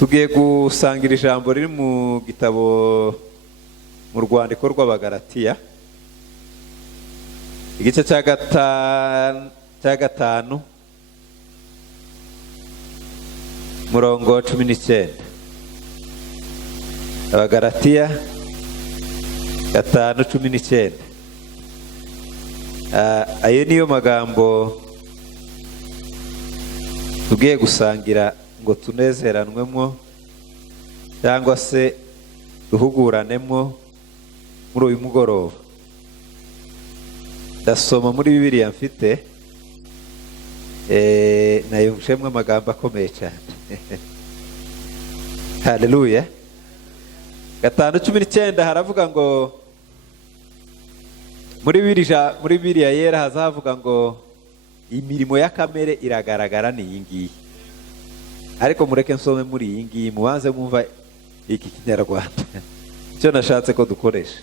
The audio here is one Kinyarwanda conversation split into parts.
Tugiye gusangira ijambo riri mu gitabo mu rwandiko rw'Abagalatiya igice cya gatanu murongo 19. Abagalatiya 5:19. Ayo niyo magambo tugiye gusangira ngo tunezeranwemo cyangwa se duhuguranemo muri uyu mugoroba. Ndasoma muri Bibiliya mfite nayumvishemo amagambo akomeye cyane. Haleluya. 5:19 haravuga ngo muri Bibiliya yera hazavuga ngo imirimo ya kamere iragaragara ni iyi ngiyi. Ariko mureke nsome muri iyi ngiyi mubanze mwumva iki Kinyarwanda icyo nashatse ko dukoresha.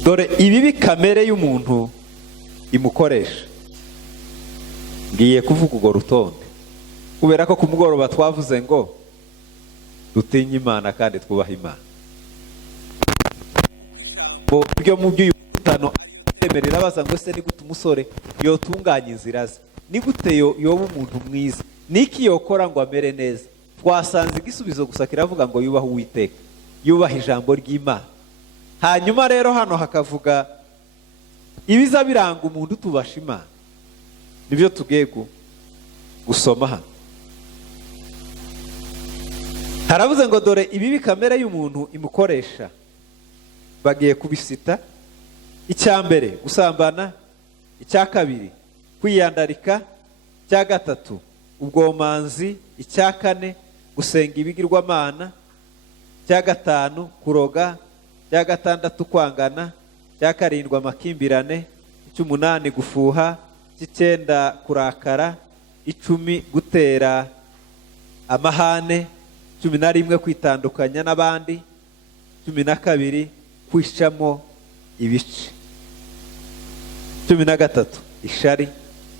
Dore ibibi kamere y'umuntu imukoresha. Ngiye kuvuga urwo rutonde kubera ko ku mugoroba twavuze ngo dutinye Imana kandi twubaha Imana. Byo mu by'uyutano ayemerera baza ngo se ni gute umusore yotunganya inzira ze, ni gute yoba umuntu mwiza, niki yokora ngo amere neza. Twasanze igisubizo gusa kiravuga ngo yubaha Uwiteka, yubaha ijambo ry'Imana. Hanyuma rero hano hakavuga ibiza biranga umuntu tubasha Imana. Nibyo tugiye gusoma hano. Haravuze ngo dore ibibi kamere y'umuntu imukoresha. Bagiye kubisita. Icya mbere gusambana, icya kabiri kwiyandarika, icya gatatu ubwomanzi, icya kane gusenga ibigirwamana, icya gatanu kuroga, icya gatandatu kwangana, icya karindwi amakimbirane, icy'umunani gufuha, icyenda kurakara, 10 gutera amahane, 11 kwitandukanya n'abandi, 12 kwishamo ibice, 13 ishari,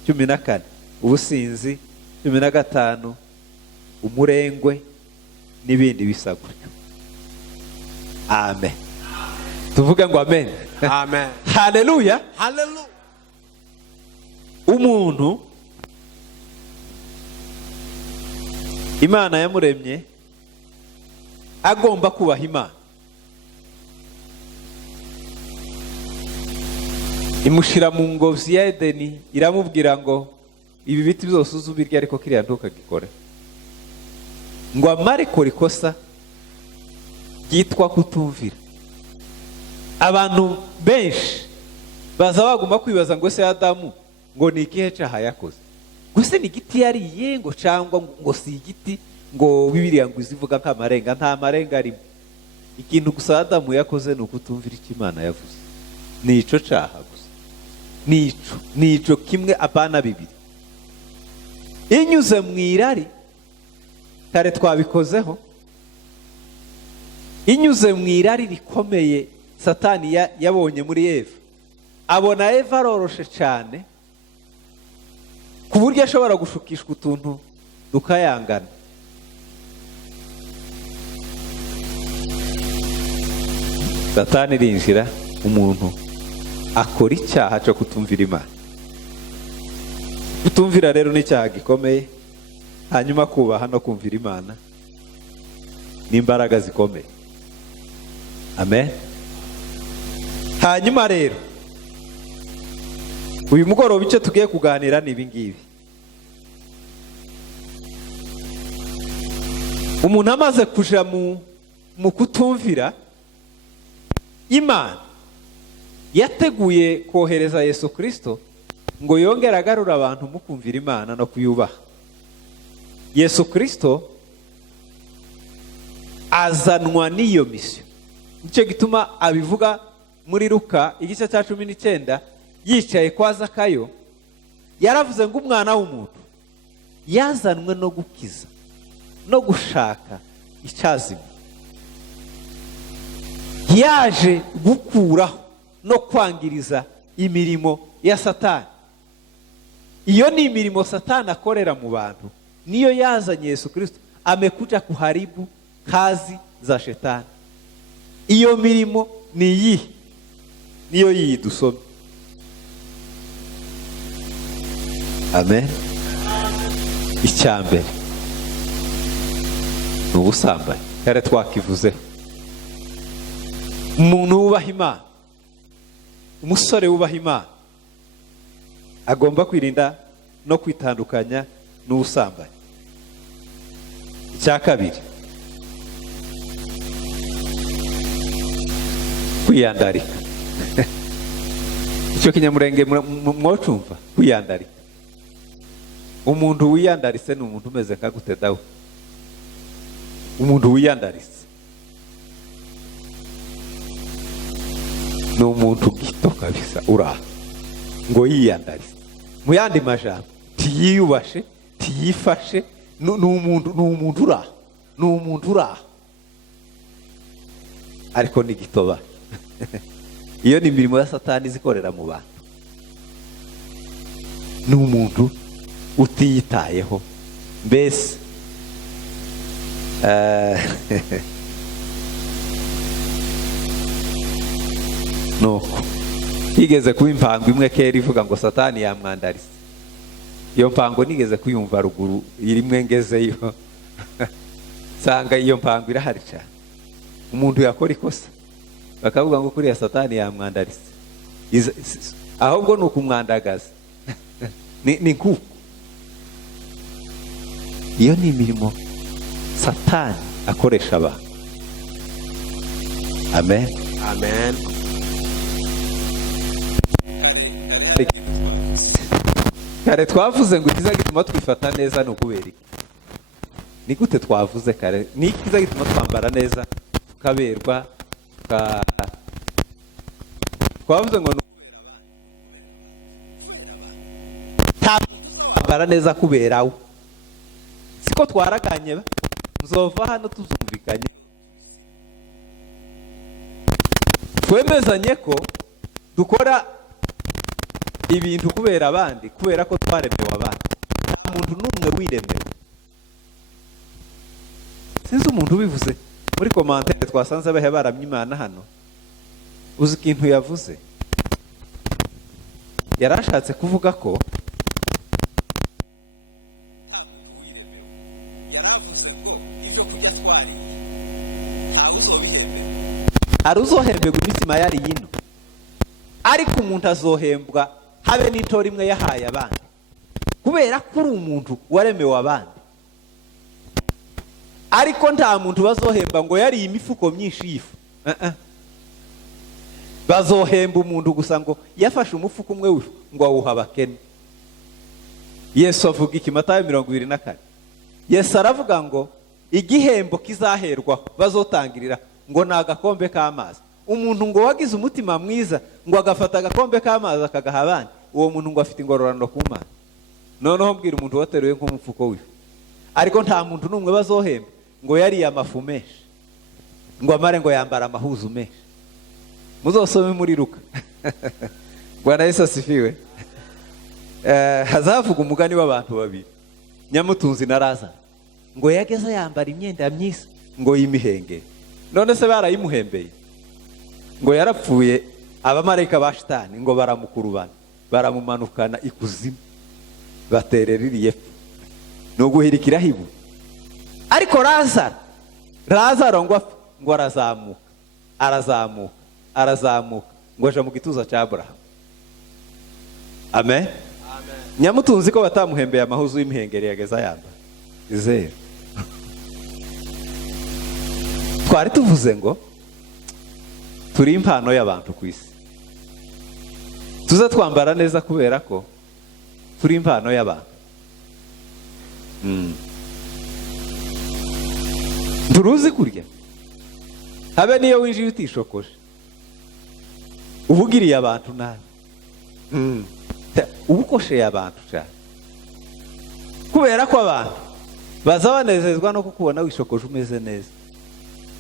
14 ubusinzi, 15 umurengwe n'ibindi bisa gutyo. Amen. Tuvuge ngo amen. Amen. Haleluya. Hallelujah. Umuntu Imana yamuremye agomba kubaha Imana. Imushira mu ngobyi ya Edeni, iramubwira ngo ibi biti byose uzubirya ariko kiriya ntukagikore. Ngo amare kora ikosa ryitwa kutumvira. Abantu benshi baza baguma kwibaza ngo se Adamu ngo ni ikihe cyaha yakoze. Gusa ni igiti yariye ngo cyangwa ngo si igiti, ngo Bibiliya ngo izivuga nk'amarenga. Nta marenga arimo. Ikintu gusa Adamu yakoze ni ukutumvira icyo Imana yavuze. Ni ico cyaha gusa. Nico kimwe apana bibiri. Inyuze mu irari kare twabikozeho. Inyuze mu irari rikomeye Satani yabonye muri Eva. Abona Eva aroroshe cyane ku buryo ashobora gushukishwa utuntu dukayangana. Satani rinjira umuntu akora icyaha cyo kutumvira Imana. Kutumvira rero ni icyaha gikomeye. Hanyuma kubaha no kumvira Imana ni imbaraga zikomeye. Amen. Hanyuma rero uyu mugoroba icyo tugiye kuganira ni ibi ngibi. Umuntu amaze kuja mu kutumvira Imana, yateguye kohereza Yesu Kristo ngo yongere agarura abantu mu kumvira Imana no kuyubaha. Yesu Kristo azanwa n'iyo misiyo. Nicyo gituma abivuga muri Luka igice cya 19 yicaye kwa Zakayo. Yaravuze ngo umwana w'umuntu yazanwe no gukiza no gushaka icyazima. Yaje gukuraho no kwangiriza imirimo ya Satani. Iyo ni imirimo Satani akorera mu bantu niyo yazanye Yesu Kristo amekuja kuharibu kazi za shetani. Iyo mirimo ni iyi, niyo iyi dusome. Amen. Icyambere ni ubusambanyi, kare twakivuzeho. Umuntu wubaha Imana, umusore wubaha Imana agomba kwirinda no kwitandukanya n'ubusambanyi. Icya kabiri, kwiyandarika. Icyo kinyamurenge mwocumva, kwiyandarika. Umuntu wiyandarise ni umuntu umeze nka gute dawe? Umuntu wiyandarise ni umuntu gito kabisa uraha ngo yiyandarise. Mu yandi majambo, tiyiyubashe, tiyifashe, ni umuntu uraha, ni umuntu uraha ariko ni gitoba. Iyo ni imirimo ya Satani zikorera mu bantu. Ni umuntu utiyitayeho mbese. Nuko higeze kuba impango imwe kera ivuga ngo Satani yamwandarise. Iyo mpango nigeze kuyumva ruguru, irimwe ngezeyo sanga iyo mpango irahari cyane. Umuntu yakora ikosa bakavuga ngo kuriya Satani yamwandarise, ahubwo ni ukumwandagaza. Ni kuko iyo ni imirimo Satani akoresha abantu. Amen. Amen. Kare twavuze ngo ikiza gituma twifata neza ni ukubera iki? Ni gute twavuze kare? Ni ikiza gituma twambara neza tukaberwa, twavuze ngo twambara neza kuberaho. Siko twaraganye ba? Nzova hano tuzumvikanye. Twemezanye ko dukora ibintu kubera abandi, kubera ko twaremewe abandi. Nta muntu n'umwe wiremewe. Sinzi umuntu ubivuze muri commentaire twasanze abahe baramye Imana hano. Uzi ikintu yavuze? Yarashatse kuvuga ko aruzohembwa imitima yari yino, ariko umuntu azohembwa habe n'itora imwe yahaye abandi, kubera ko uri umuntu waremewe abandi. Ariko nta muntu bazohemba ngo yari imifuko myinshi y'ifu. Bazohemba umuntu gusa ngo yafashe umufuko umwe w'ifu ngo awuha abakene. Yesu avuga iki? Matayo 24. Yesu aravuga ngo igihembo kizaherwa bazotangirira ngo ni agakombe k'amazi. Umuntu ngo wagize umutima mwiza ngo agafata agakombe k'amazi akagaha abandi, uwo muntu ngo afite ingororano ku Mana. Noneho mbwira umuntu wateruye nk'umufuko w'ifu. Ariko nta muntu n'umwe bazohemba ngo yariye amafu menshi ngo amare ngo yambara amahuzu menshi. Muzosome muri Luka. Bwana Yesu asifiwe. Hazavuga umugani w'abantu babiri, Nyamutunzi na Lazaro, ngo yageze yambara imyenda myiza ngo y'imihengeri. None se barayimuhembeye? Ngo yarapfuye, abamarayika ba Shitani ngo baramukurubana, baramumanukana ikuzimu, baterera iriye no guhirikira hibu. Ariko Lazaro ngo arazamuka ngo aje mu gituza cya Abrahamu. Amen. Nyamutunzi ko batamuhembeye amahuzu y'imihengeri yageza yamba izera. Twari tuvuze ngo turi impano y'abantu ku isi, tuza twambara neza kubera ko turi impano y'abantu. Turuzi kurya, habe niyo winjiye utishokoje ubugiriye abantu nabi, ubukosheye abantu cyane, kubera ko abantu baza banezezwa no kukubona wishokoje umeze neza,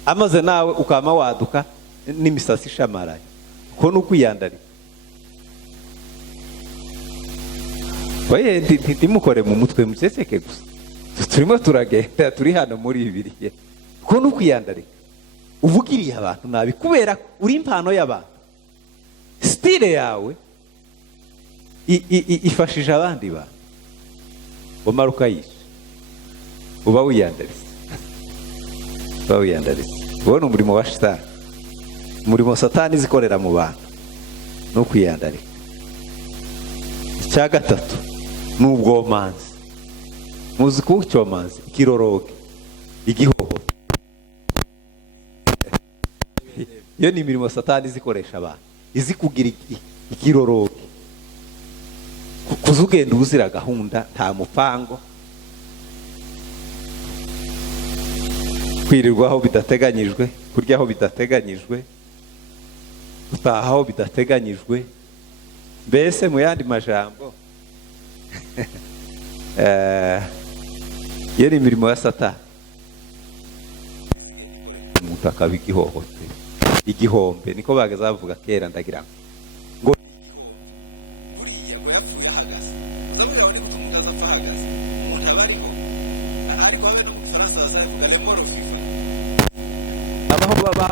amaze nawe ukama waduka n'imisasi ishamaraye, ko n'ukwiyandarika. Oye, ntimukore mu mutwe muceceke gusa, turimo turagenda turi hano muri Bibiliya ko no kwiyandarika uvugiriye abantu nabi kubera uri impano y'abantu, style yawe ifashije abandi bantu, umara ukayisha, uba wiyandaritse, uwo ni umurimo wa Satani. Umurimo Satani zikorera mu bantu no kwiyandarika. Icya gatatu ni ubwomanzi. Muzi ko icyomanzi, ikiroroge, igihoho, iyo ni imirimo Satani zikoresha abantu, izi kugira ikiroroge, kuzugenda ubuzira gahunda, nta mupango, kwirirwaho bidateganyijwe, kuryaho bidateganyijwe, gutahaho bidateganyijwe. Mbese mu yandi majambo iyo ni imirimo ya Satani. Umuntu akaba igihohote, igihombe, niko bageze bavuga kera, ndagira ngo buriya ngo yapfuye ahagaze, ndabura wari gutunga adapfa ahagaze, umuntu aba ariho ariko habe no mu Faransa bazavuga le mort vivant, abaho baba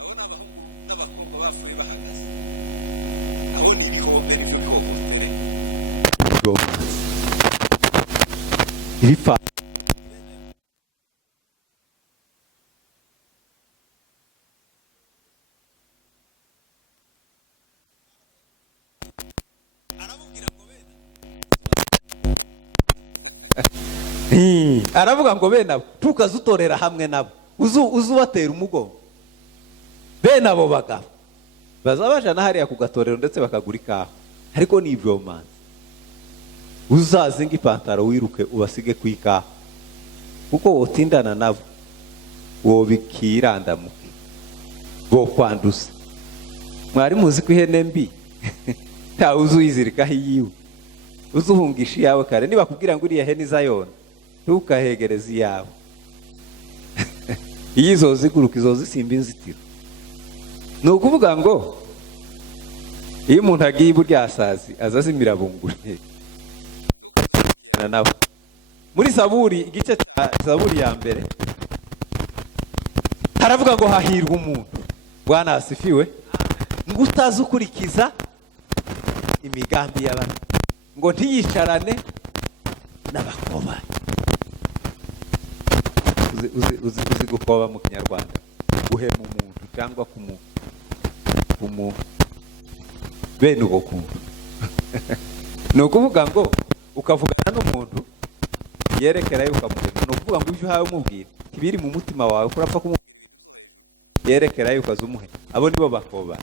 abona abahungu n'abakobwa bapfuye bahagaze, aho ni ibihombe n'ibyo bihohotere ibipfa. Aravuga ngo bene abo tukazutorera hamwe nabo, uzubatera umugongo. Bene abo bagabo bazabajana hariya ku gatorero ndetse bakagura ikawa, ariko ni ibyomanzi. Uzazinga ipantaro wiruke ubasige ku ikawa, kuko wotindana nabo wobikirandamuke, bo kwanduza. Mwari muzi ko ihene mbi ntawe uzuyizirikaho iyiwe, uzuhungisha iyawe kare. Niba kubwira ngo uriya hene izayona, ntukahegereze iyawe. Iyo izoziguruka izozisimba inzitiro. Ni ukuvuga ngo iyo umuntu agiye burya asazi azazimira bungure nabo. Muri Zaburi, igice cya Zaburi ya mbere haravuga ngo hahirwa umuntu, Bwana asifiwe, ngo utazi ukurikiza imigambi y'abantu, ngo ntiyicarane n'abakobanyi. Uzi gukoba mu Kinyarwanda, guhema umuntu cyangwa bene uko kuntu. Ni ukuvuga ngo ukavugana n'umuntu yerekera yuko amuhema. Ni ukuvuga ngo ibyo uhawe umubwira ibiri mu mutima wawe kurapfa kumubwira, yerekera yuko azumuhe. Abo nibo bakobanyi.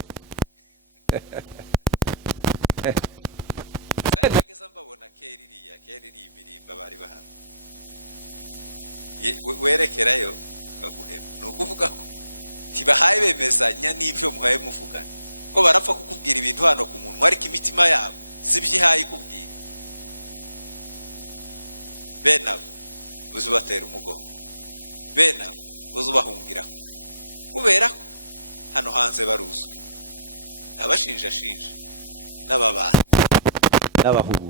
N'abahubu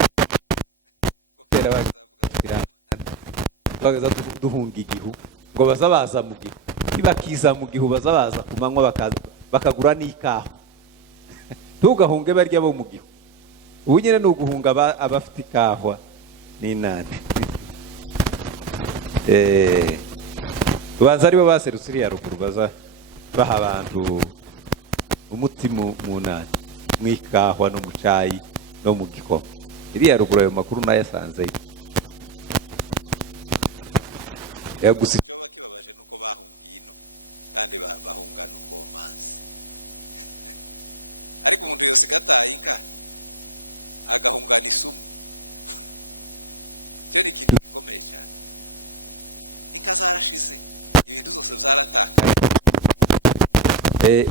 bagaza duhunga igihu ngo bazabaza mu gihu, nibakiza mu gihu bazabaza ku manywa bakagura n'ikawa. Ntugahunge barya bo mu gihu. Ubu nyine ni uguhunga abafite ikawa n'inani. Ubanza aribo baserutse iriya ruguru baza baha abantu umutima mu nani, mu ikawa no mu cayi no mu gikoma. Iriya ruguru ayo makuru nayasanzeyo. Yagusi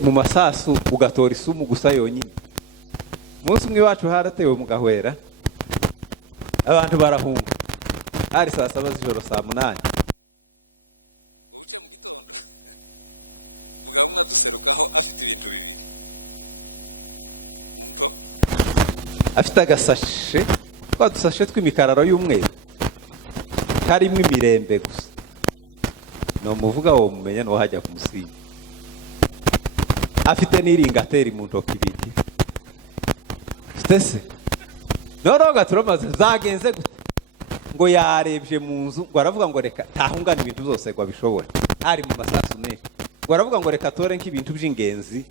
mu masasu ugatora isumu gusa yonyine. Umunsi umwe iwacu haratewe mu Gahwera, abantu barahunga. Hari saa 7 z'ijoro, saa 8. Afite agasashe, twa dusashe tw'imikararo y'umweru, karimo imirembe gusa, no muvuga wo mumenya no hajya kumusiga, afite n'iringateri mu ntoki ibiti stese noroga turamaze zagenze gute ngo yarebye mu nzu ngo aravuga ngo reka tahungana ibintu byose ngo bishobora ari mu masasu menshi, ngo aravuga ngo reka tore nk'ibintu by'ingenzi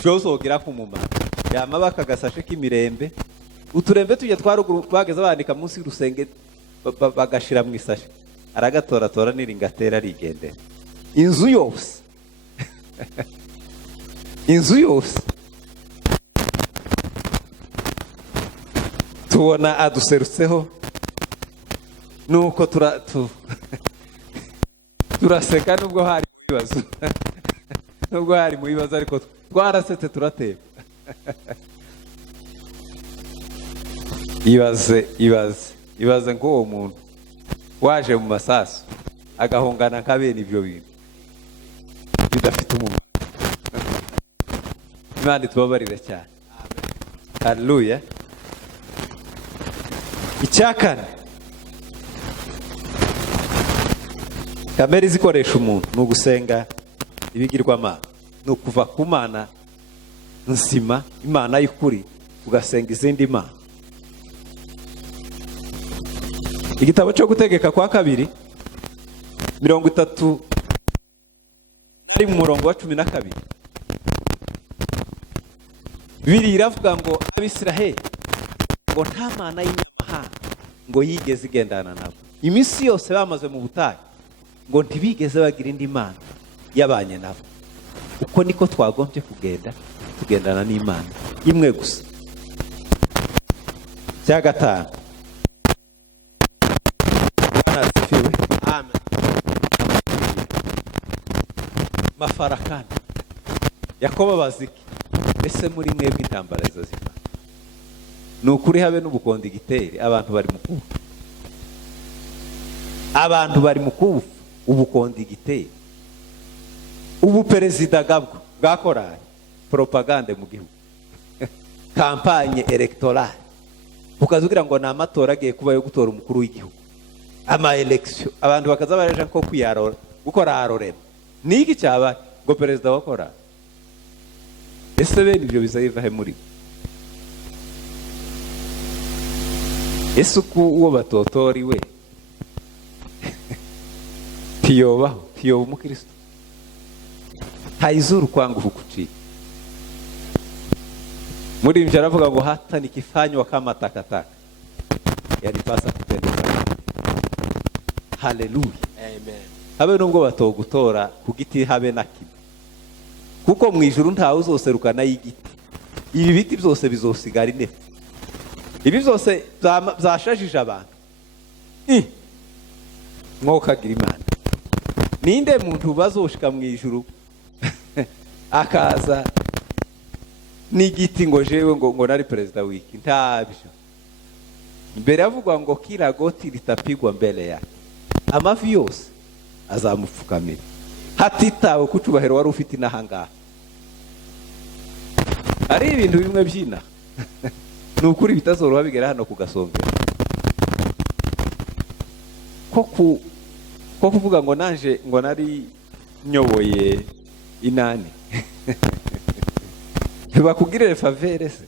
byozogera ku mumara, yamabaka gasashe k'imirembe, uturembe tujye twaruguru bageze bandika munsi y'urusenge bagashira mu isashi, aragatora n'iringatera arigendera. Inzu yose inzu yose tubona aduserutseho, nuko turaseka nubwo hari ibibazo nubwo hari mu bibazo ariko twarasetse turateba. ibaze ngo uwo muntu waje mu masasu agahongana nka bene ibyo bintu bidafite umumaro. Imana itubabarire cyane. Haleluya. Icyakane, kamere zikoresha umuntu ni ugusenga ibigirwamana, ni ukuva ku mana nzima, imana y'ukuri, ugasenga izindi mana. Igitabo cyo gutegeka kwa 2:30 ari mu murongo wa 12, Bibiliya iravuga ngo Abisiraheli ngo nta mana y'inyamahanga ngo yigeze igendana nabo, iminsi yose bamaze mu butayu ngo ntibigeze bagira indi mana yabanye nabo. Uko niko twagombye kugendana n'Imana imwe gusa. Cya gatanu, amen, mafarakana. Yakobo baziki, ese muri mwebwe intambara izo ziva? Ni ukuri habe n'ubukondigiteri, abantu bari mu kufa ubukondigiteri, ubu perezida gabwo bwakoraye propagande mu gihugu kampanye electorale, ukazugira ngo na amatora agiye kuba yo gutora umukuru w'igihugu, ama election, abantu bakaza bareje ko kwiyarora gukora arorema. Niki cyaba ngo perezida wakora? Ese bene ibyo bizayiva he muri? Ese uwo batotori we tiyoba umukristo haizuru kwangu hukuchi. Muri mjara aravuga ngo hata nikifanywa kama takataka yalipasa kutendeka. Haleluya, amen. Habe nubwo batogutora ku giti habe na kimwe, kuko mu ijuru ntawe uzoserukana y'igiti. Ibi biti byose bizosigara inefu, ibi byose byashajije abantu. Mwokagira Imana. Ninde muntu bazoshika mu ijuru akaza n'igiti ngo jewe ngo nari perezida wiki? Ntabyo. Mbere avugwa ngo kila goti litapigwa mbele yake, amavi yose azamupfukamira, hatitawe kucubahero wari ufite inahangaha. Ari ibintu bimwe byina nukuri bitazoroha bigera hano kugasongera. Ko kuvuga ngo nanje ngo nari nyoboye inani bakugirire favere se?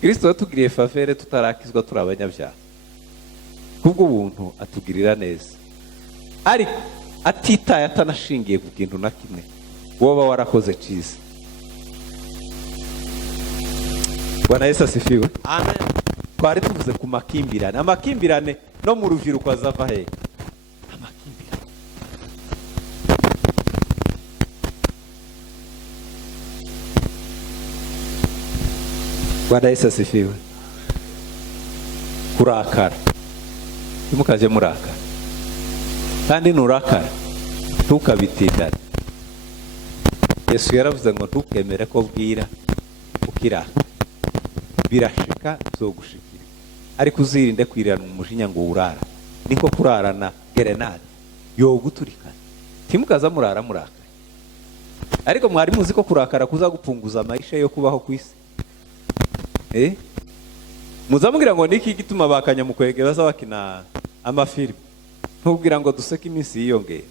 Kristo atugiriye favere tutarakizwa turi abanyabyaha, kubwo ubuntu atugirira neza, ariko atitaye atanashingiye ku kintu na kimwe woba warakoze cyiza. Bwana Yesu asifiwe, amen. Twari tuvuze ku makimbirane, amakimbirane no mu rubyiruko azava he? Amakimbirane. Bwana Yesu asifiwe. Kurakara, ntimukaje murakara, kandi nurakara ntukabitindane. Yesu yaravuze ngo ntukemere ko bwira ukiraka, birashika zogushikira, ariko uzirinde kwirana mu mushinya ngo urara. Niko kurarana gerenade yoguturikana, timukaza murara murakara. Ariko mwari muzi ko kurakara kuza gupunguza amaisha yo kubaho kwisi? Muzamubwira ngo niki gituma bakanya mukwege baza bakina amafilm ntubwira ngo duseke iminsi yiyongera.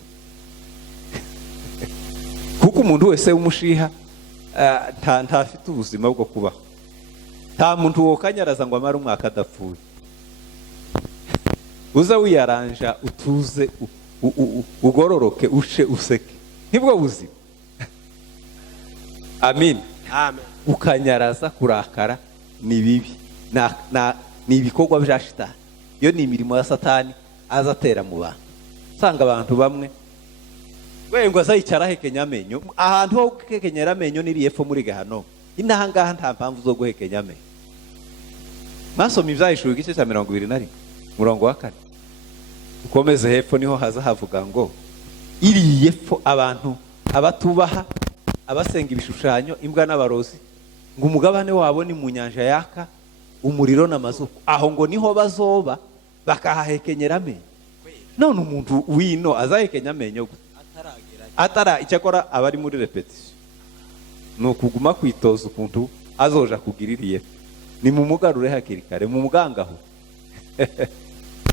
Kuko umuntu wese w'umushiha ntafite ubuzima bwo kubaho. Nta muntu wokanyaraza ngo amare umwaka adapfuye. Uza wiyaranja utuze ugororoke ushe useke, nibwo buzima. Amen. Amen. Ukanyaraza kurakara ni bibi, ni ibikorwa bya shitani. Iyo ni imirimo ya Satani azatera mu bantu. Usanga abantu bamwe ngo azayicara hekenya amenyo, ahantu ho guhekenyera amenyo niriye fo muri gahano. Inahangaha nta mpamvu zo guhekenya amenyo. Masoma ibyahishura igice cya 21 murongo wa 4. Ukomeze hepfo niho haza havuga ngo iriye fo abantu abatubaha, abasenga ibishushanyo, imbwa n'abarozi, ngo umugabane wabo ni mu nyanja yaka umuriro n'amazuku. Aho ngo niho bazoba bakahahekenyera amenyo. None umuntu wino azahekenya amenyo atara icyakora abari muri repetition. Nukuguma kwitoza ukuntu azoja kugiririye. Ni mu mugarure hakiri kare, mu mugangaho.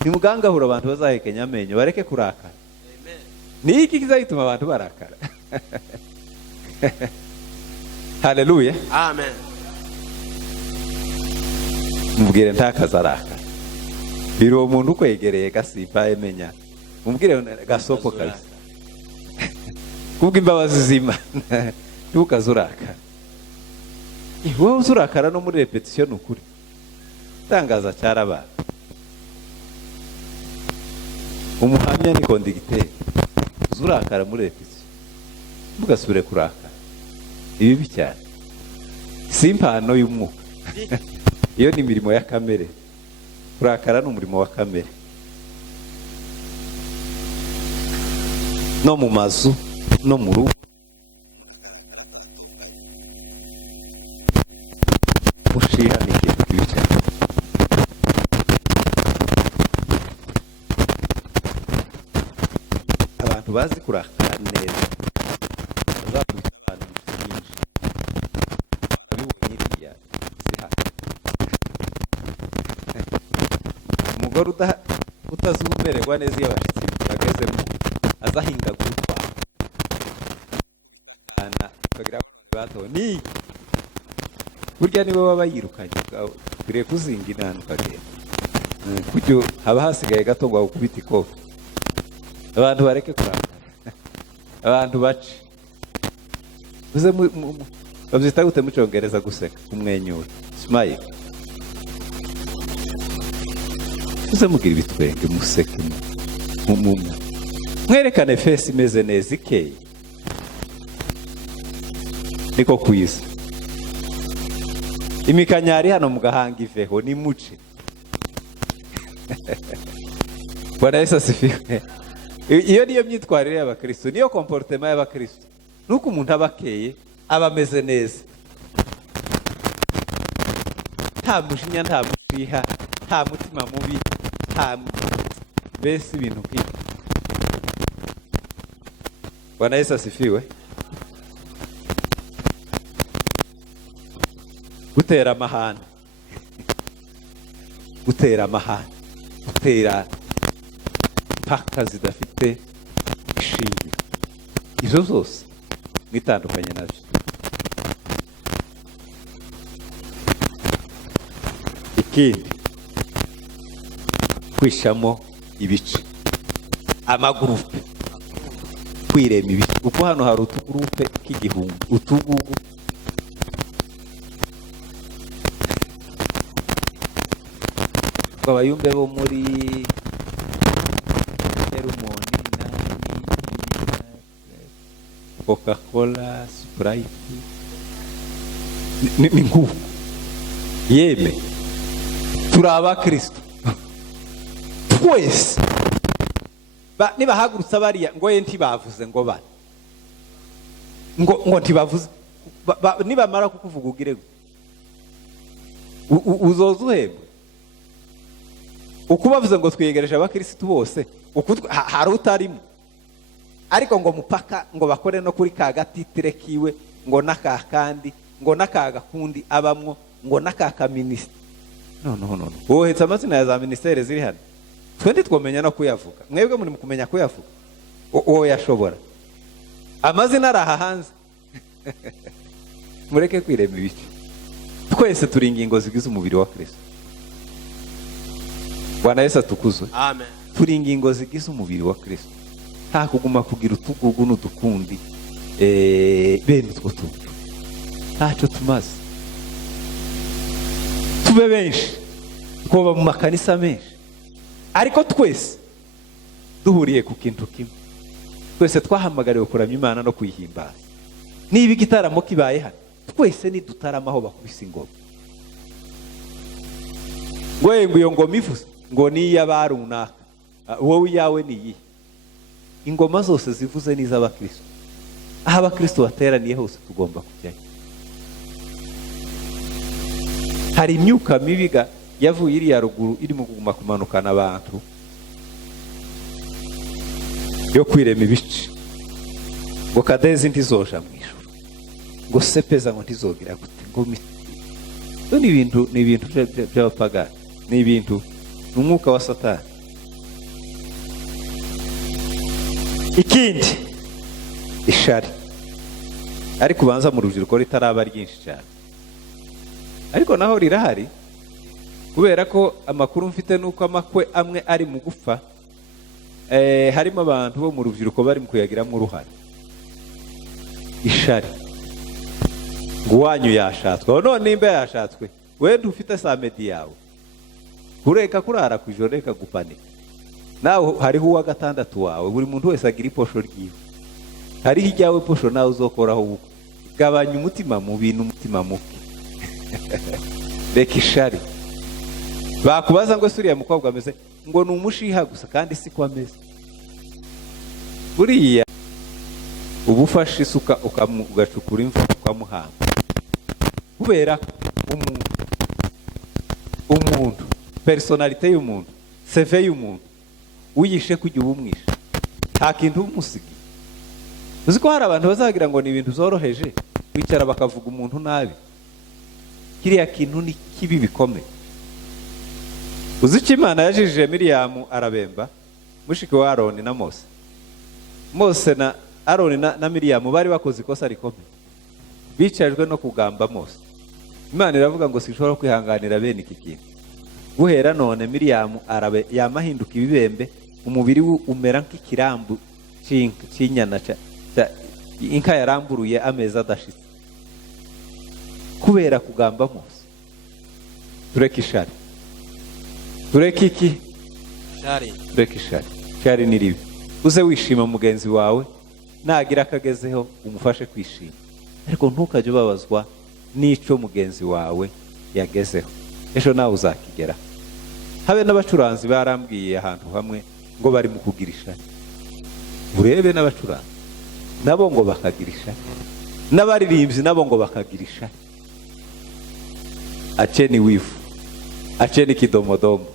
Ni mugangahura abantu bazahekenya amenyo bareke kurakara. Amen. Ni iki kizahituma abantu barakara? Haleluya. Amen. Mubwire ntakazarakara. Biro umuntu kwegereye gasipa emenya. Mubwire gasopo kabisa. Kubwo imbabazi z'Imana ntukazurakara. Wowe uzurakara no muri repetition ukuri. Tangaza cyaraba. Umuhamya ni kondigiteri. Uzurakara muri repetition. Mugasubire kurakara. Ibi cyane. Simpano y'umwuka. Iyo ni imirimo ya kamere. Kurakara ni umurimo wa kamere. No mu mazu no mu rugo mushiha ni ikintu kibi cyane. Abantu bazi kurakara neza bazakubita ahantu byinshi abibonye iriya siha. Umugore utazumererwa neza iyo abashyitsi bagezemo azahinga gutwa ukagira bato ni burya niwe waba yirukanye ukwiye kuzinga inama ukagenda kujyo haba hasigaye gato ngo ukubite ikofi. Abantu bareke kurakara, abantu bace uze babyita gute mu Cyongereza guseka, kumwenyura, smile. Uze mugira ibitwenge museke mwerekane face imeze neza ikeye. Niko kwiza. Imikanyari hano mugahanga iveho ni muce. Bwana Yesu asifiwe. Iyo niyo myitwarire y'abakristo, niyo comportement y'abakristo. Nuko umuntu abakeye aba ameze neza. Nta mushinya, nta mushiha, nta mutima mubi, nta bese ibintu nk'ibi. Bwana Yesu asifiwe. Gutera amahane, gutera paka zidafite ishingiro, izo zose mwitandukanye nabyo. Ikindi kwishamo ibice, amagurupe, kwirema ibice. Uko hano hari utugurupe k'igihumbi, utugugu abayumbe bo muri Herumoni, Coca-Cola, Sprite, ni ngubu yeme turi abakristo twese. Nibahagurutsa bariya ngo ye ntibavuze ngo bane ngo ntibavuze, nibamara kukuvuga ugire uzoza uhembwe. Uko bavuze ngo twiyegereje abakristo bose, hari utarimo, ariko ngo mupaka ngo bakore no kuri ka gatitire kiwe, ngo nakakandi, ngo nakagakundi abamwo, ngo nakaka ministre. No. Wohetse amazina ya za ministere ziri hano. twende twomenya no kuyavuga. Mwebwe muri mukumenya kuyavuga uwo yashobora amazina araha hanze. Mureke kwirema ibice. Twese turi ingingo zigize umubiri wa Kristo. Bwana Yesu atukuzwe. Amen. Turi ingingo zigize umubiri wa Kristo. Nta kuguma kugira utugugu n'udukundi bene utwo tuntu ntacyo tumaze. Tube benshi kuba mu makanisa menshi, ariko twese duhuriye ku kintu kimwe. Twese twahamagariwe kuramya Imana no kuyihimbaza. Niba igitaramo kibaye hano, twese nidutarama aho bakubise ingoma. Ngo iyo ngoma ivuze ngo ni iy'abarunaka, wowe iyawe ni iyi. Ingoma zose zivuze n'iz'abakristo. Aho abakristo bateraniye hose tugomba kujyayo. Hari imyuka mibiga yavuye iriya ruguru irimo kuguma kumanukana abantu yo kwirema ibice. Ngo Kadezi ntizoja mu ijuru, ngo Sepeza ngo ntizogira gute, ngo ni ibintu by'abapagani, ni ibintu n'umwuka wa Satani. Ikindi ishari, ariko ubanza mu rubyiruko ritaraba ryinshi cyane, ariko naho rirahari, kubera ko amakuru mfite nuko amakwe amwe ari mu gupfa. Harimo abantu bo mu rubyiruko bari mu kuyagiramo uruhare. Ishari ngo wanyu yashatswe, none nimba yashatswe wenda ufite samedi yawe, kureka kurara ku ijoro, reka gupanika. Nawe hariho uwa gatandatu wawe, buri muntu wese agira iposho ryiwe. Hariho ijyawe posho nawe uzokoraho ubukwe. Gabanya umutima mu bintu umutima muke. Reka ishari. Bakubaza ngo suriya mukobwa ameze, ngo ni umushiha gusa, kandi si ko ameze. Buriya ubufashe isuka ugacukura imva ukamuhamba. Kubera umuntu personalite y'umuntu, CV y'umuntu uyishe kujya ubumwisha, nta kintu umusigiye. Uzi ko hari abantu bazagira ngo ni ibintu zoroheje kwicara bakavuga umuntu nabi. Kiriya kintu ni kibi bikomeye. Uzi ko Imana yajijije Miriyamu arabemba, mushiki wa Aroni na Mose. Mose na Aroni na Miriyamu bari bakoze ikosa rikomeye, bicajwe no kugamba Mose. Imana iravuga ngo sinshobora kwihanganira bene iki kintu. Guhera none Miriyamu arabe yamahinduka ibibembe, umubiri we umera nk'ikirambu cy'inyana inka yaramburuye amezi adashitse, kubera kugamba Mose. Tureke ishari. Tureke iki? Shari. Tureke ishari. Shari ni ribi. Uze wishima mugenzi wawe, nagira akagezeho umufashe kwishima, ariko ntukajye ubabazwa n'ico mugenzi wawe yagezeho. Ejo nawe uzakigera. Habe n'abacuranzi barambwiye ahantu hamwe ngo bari mu kugira ishari. Urebe n'abacuranzi nabo ngo bakagira ishari, n'abaririmbyi nabo ngo bakagira ishari. Acheni wivu, acheni kidomodomo.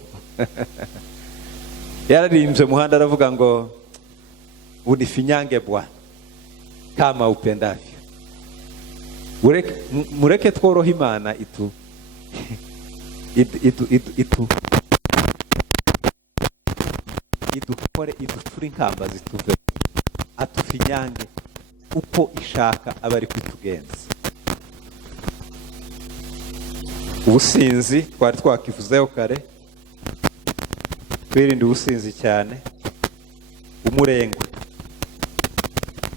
Yararimbye muhanda aravuga ngo unifinyange Bwana kama upendavyo. Mureke tworoha Imana idukore, idufure inkamba zituve, atufinyange uko ishaka aba ari kwitugenza. Ubusinzi twari twakivuzeho kare, twirinde ubusinzi cyane.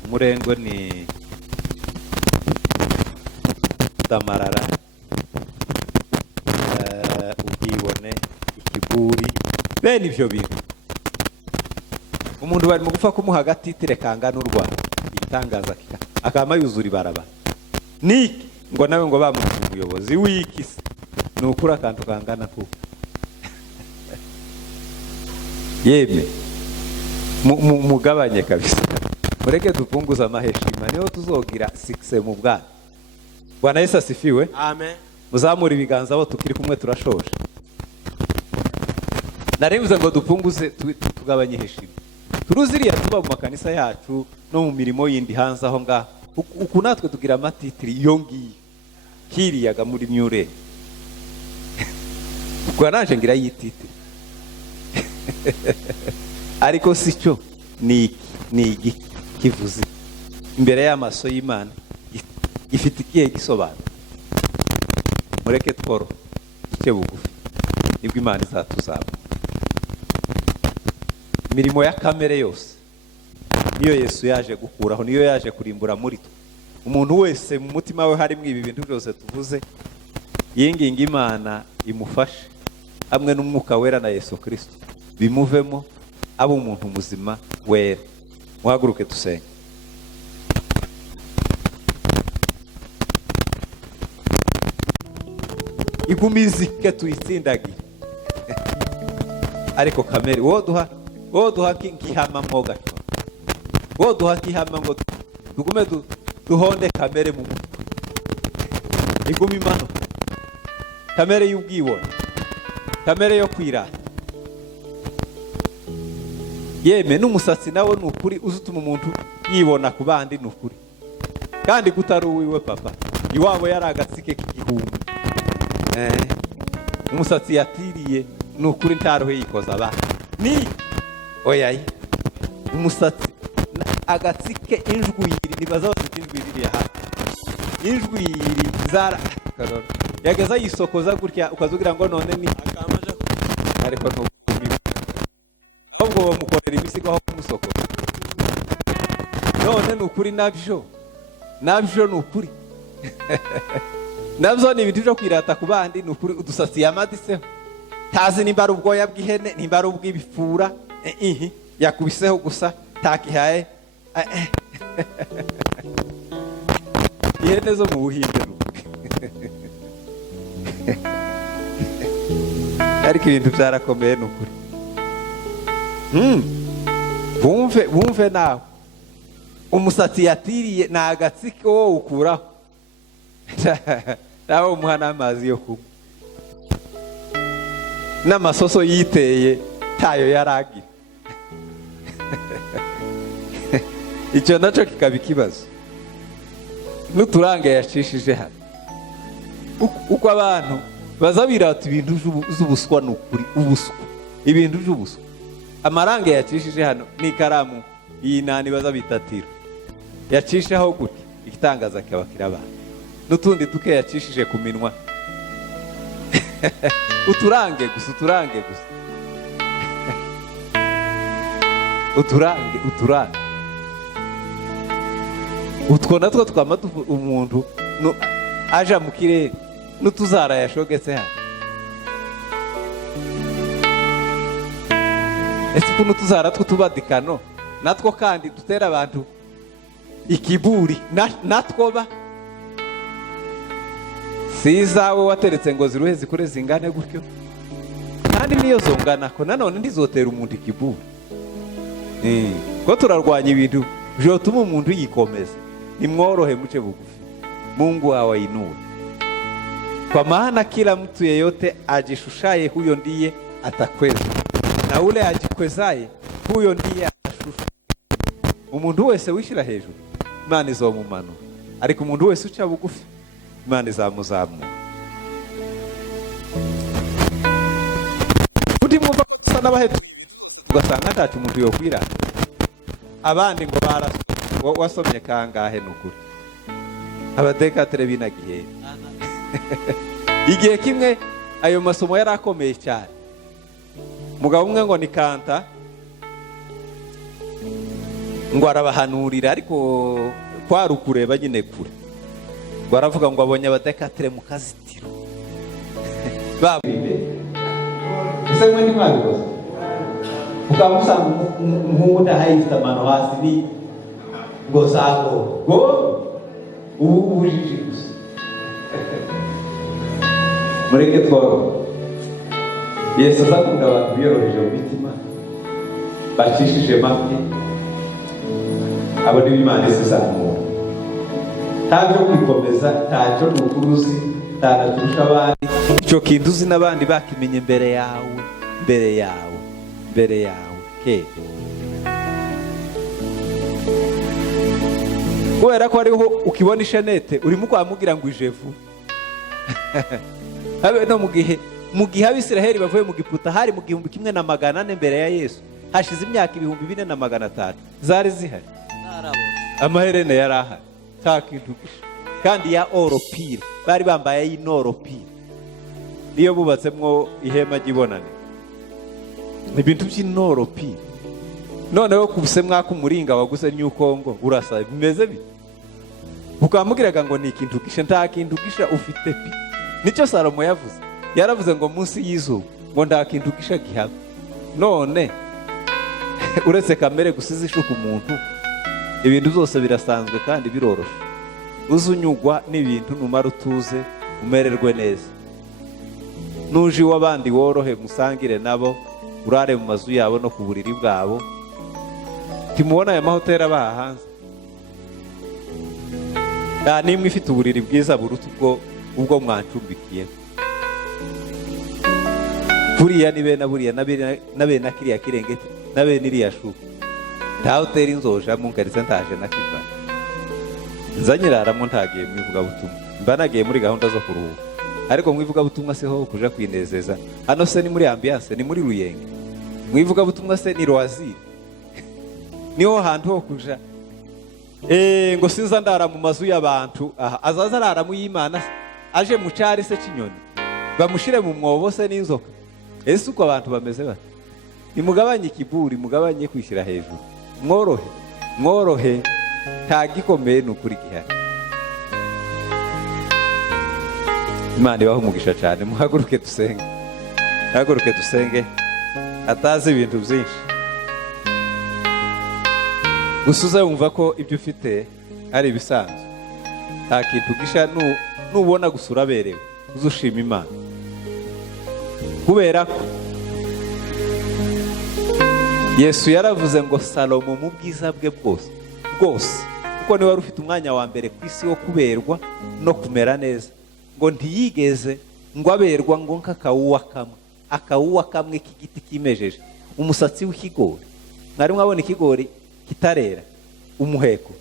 Umurengwe ni damarara, ubwibone, ikiburi, bene ivyo bintu. Umuntu bari mu gupfa kumuha agatitire kangana urwa, igitangaza akama yuzura ibarabara. Niki ngo nawe ngo bamuha umuyobozi w'ikisi, ni ukuri akantu kangana ku yeme mugabanye kabisa. Mureke dupunguza amaheshima, niho tuzogira success mu bwana. Bwana Yesu asifiwe. Amen. Muzamura ibiganza abo tukiri kumwe turashoje. Naremvuze ngo dupunguze tugabanye heshima. Turuziriya tuba mu makanisa yacu no mu mirimo yindi hanze aho nga. Uku natwe tugira amatitiri yongi kiriyaga muri myure. Ubwo naje ngira yititiri. ariko si cyo ni kivuze imbere y'amaso y'Imana gifite ikihe gisobanuro. Mureke tworo icyo bugufi nibwo Imana izatuzaba. Imirimo ya kamere yose niyo Yesu yaje gukuraho, niyo yaje kurimbura muri twe. Umuntu wese mu mutima we harimo ibi bintu byose tuvuze, yinginga Imana imufashe hamwe n'umwuka wera na Yesu Kristo bimuvemo abo umuntu muzima wera. Muhaguruke dusenge. Igumizike tuyitsindagire ariko kamere woduha nkihama mwoga, woduha nkihama ngo tugume duhonde kamere mu mutwe. Igumi mano kamere y'ubwibone, kamere yo kwirata. Yeme n'umusatsi nawe n'ukuri uzutuma umuntu yibona ku bandi n'ukuri, kandi gutari uwiwe papa iwabo yari agatsike k'igihumbi. Umusatsi yatiriye n'ukuri ntarohe yikoza ba ni oyayi umusatsi agatsike injwiri nibaza bafite injwiri ya hafi injwiri zara karoro yageza yisokoza gutya ukazugira ngo none ni akamaje ariko ntukumira ahubwo bamukorera ibisigo aho kumusokoza. None n'ukuri nabyo n'ukuri nabyo ni ibintu byo kwirata ku bandi. N'ukuri udusatsi yamadiseho tazi nimba ari ubwoya bw'ihene nimba ari ubw'ibifura yakubiseho gusa takihaye ihene zo mu Buhinde ariko ibintu byarakomeye n'ukuri. Bumve nawe umusatsi yatiriye ni agatsike wowe ukuraho nawe umuha n'amazi yo kunywa n'amasoso yiteye tayo yaragira. Icyo nacyo kikaba ikibazo. N'uturange yacishije hano uko abantu baza birata ibintu z'ubuswa n'ukuri ubuswa ibintu by'ubuswa. Amarange yacishije hano n'ikaramu iyi nani baza bitatira yacishaho gute igitangaza kaba kirabana. N'utundi duke yacishije ku minwa uturange gusa uturange utwo natwo twama umuntu aja mu kirere n'utuzara yashogetse hano. Ese kuno tuzara tw'utubadikano natwo kandi dutera abantu ikiburi natwoba sizawe wateretse ngo ziruhe zikure zingane gutyo, kandi niyo zongana ko nanone ndizotera umuntu ikiburi. Ko turarwanya ibintu byotuma umuntu yikomeza. Nimworohe muche bugufi, Mungu awainue. Kwa maana kila mtu yeyote ajishushaye huyo ndiye atakweza, na ule ajikwezaye huyo ndiye atashusha. Umuntu wese wishira hejuru Imana izomumanura, ariko umuntu wese uca bugufi Imana izamuzamura. Undi mwumva gusa n'abahetse ugasanga ntacu umuntu yokwira abandi ngo baraso wasomye kangahe n'ukuri abadekatere binagihe. Igihe kimwe ayo masomo yarakomeye cyane. Mugabo umwe ngo ni kanta ngo arabahanurira, ariko kwari ukureba nyine kure. Ngo aravuga ngo abonye abadekatere mu kazitiro babinde ese mwe ni mwabiroza ukamusanga umuhungu ndahayifite amano hasi ni ngo sako ngo ubujiji gusa. Mureke tworo Yesu azakunda abantu biyoroheje mu mitima bacishije make, abo ni Imana izamura. Ntabyo kwikomeza, ntacyo n'ukuruzi, ntanaturusha abandi. Icyo kintu uzi n'abandi bakimenye mbere yawe ke kubera ko ariho ukibona ishenete urimo kwamubwira ngo ijevu habe no mu gihe mu gihe abisiraheli bavuye mu giputa hari mu 1400 mbere ya Yesu, hashize imyaka 4500 zari zihari. Amaherene yari ahari, nta kintu gisha, kandi ya oropire, bari bambaye y'inoropire, niyo bubatsemwo ihema ry'ibonane, ibintu by'inoropire. Noneho kubuse mwaka umuringa waguze nyukongo urasa bimeze bi, ukamubwiraga ngo ni ikintu gisha, nta kintu gisha ufite pi. Nicyo Salomo yavuze, yaravuze ngo munsi y'izuba ngo nta kintu gisha gihaba. None uretse kamere gusiza ishuka umuntu, ibintu byose birasanzwe kandi biroroshe. Uzunyugwa n'ibintu numara utuze umererwe neza. Nuje w'abandi worohe musangire nabo, urare mu mazu yabo no ku buriri bwabo. Timubona aya mahoteli abaha hanze, nta nimwe ifite uburiri bwiza buruta ubwo mwancumbikiye. Buriya ni bene buriya na bene kiriya kirengeti na bene iriya shuka, nta hoteli nzoja mu ngarize ntaje nakivale. Nzanyiraramo ntagiye mu ivugabutumwa, mba nagiye muri gahunda zo kuruhuka. Ariko mu ivugabutumwa se ho kuja kwinezeza, hano se ni muri ambiance, ni muri Ruyenge. Mu ivugabutumwa se ni loisir, niho hantu ho kuja. Ngo sinza ndara mu mazu y'abantu, azaza arara mu y'Imana, aje mu cari se cinyoni bamushire mu mwobo se n'inzoka. Ese uko abantu bameze bati? Nimugabanye ikiburi, mugabanye kwishyira hejuru, mworohe, nta gikomeye n'ukuri gihari. Imana ibaho umugisha cyane. Muhaguruke dusenge, atazi ibintu byinshi. Gusuza wumva ko ibyo ufite ari ibisanzwe, nta kintu gisha. Nubona gusura berewe uzushima Imana, kubera ko Yesu yaravuze ngo Salomo mu bwiza bwe bwose kuko niwe wari ufite umwanya wa mbere ku isi wo kuberwa no kumera neza, ngo ntiyigeze ngo aberwa ngo akawuwa kamwe k'igiti kimejeje, umusatsi w'ikigori. Mwari mwabona ikigori kitarera, umuheko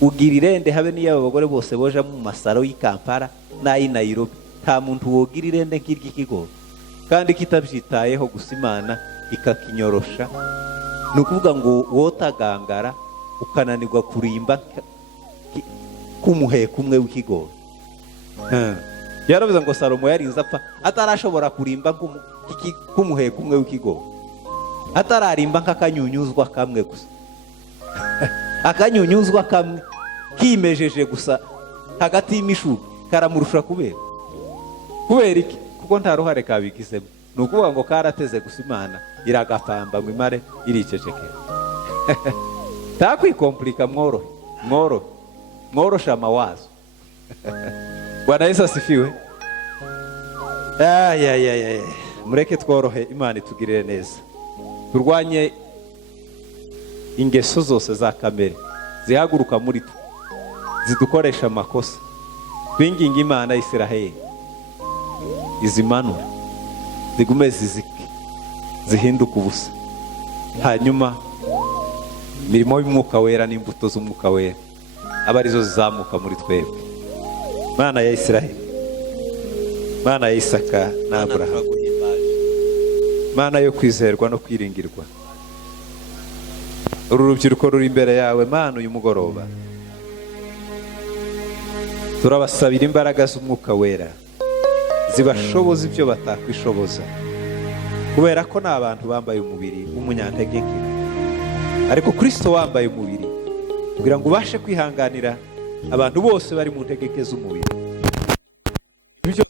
ugira irende, habe niyo abagore bose boja mu masaro y'i Kampala n'ayi Nairobi, nta muntu wogira irende nk'iry'ikigori, kandi kitabyitayeho gusa Imana ikakinyorosha. Ni ukuvuga ngo wotagangara ukananirwa kurimba k'umuheko umwe w'ikigori. Yaravuze ngo Salomo yarinze apfa atarashobora kurimba k'umuheko umwe w'ikigori, atararimba nk'akanyunyuzwa kamwe gusa. Akanyunyuzwa kamwe kimejeje gusa hagati y'imishuka karamurusha kubera iki? Kuko nta ruhare kabigizemo. Ni ukuvuga ngo karateze gusa Imana iragapamba ngo imare iricecekera. Takwikomplika, mworohe amawazo. Bwana Yesu asifiwe. Mureke tworohe, Imana itugirire neza. Turwanye ingeso zose za kamere zihaguruka muri twe zidukoresha amakosa. Twinginga Imana y'Isiraheli izimanura, zigume zizike, zihinduka ubusa, hanyuma imirimo y'umwuka wera n'imbuto z'umwuka wera aba arizo zizamuka muri twebwe. Mana ya Isiraheli, Mana ya Isaka na Aburahamu, Mana yo kwizerwa no kwiringirwa, uru rubyiruko ruri imbere yawe Mana uyu mugoroba, turabasabira imbaraga z'umwuka wera zibashoboza ibyo batakwishoboza, kubera ko ni abantu bambaye umubiri w'umunyantegeke, ariko Kristo wambaye umubiri kugira ngo ubashe kwihanganira abantu bose bari mu ntegeke z'umubiri. Ibyo